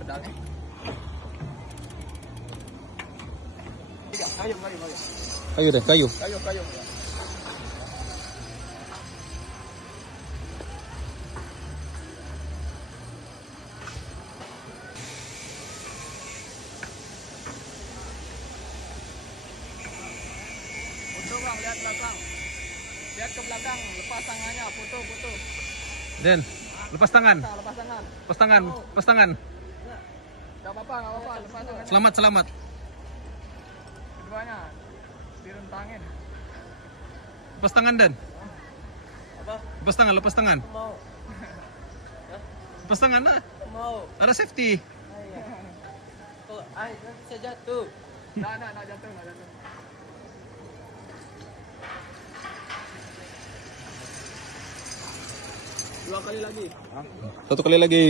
pedalnya. Kayu. Kayu deh, kayu. Kayu. Foto bang, lihat belakang. Lihat ke belakang, lepas tangannya, foto. Den, lepas tangan. Lepas tangan. Lepas tangan. Gak apa-apa, lepas tangan. Selamat. Keduanya direntangin. Lepas tangan, Den. Apa? Lepas tangan. Mau. Lepas tangan lah. Mau. Ada safety. Kalau air bisa jatuh. Nak jatuh. Dua kali lagi. Satu kali lagi.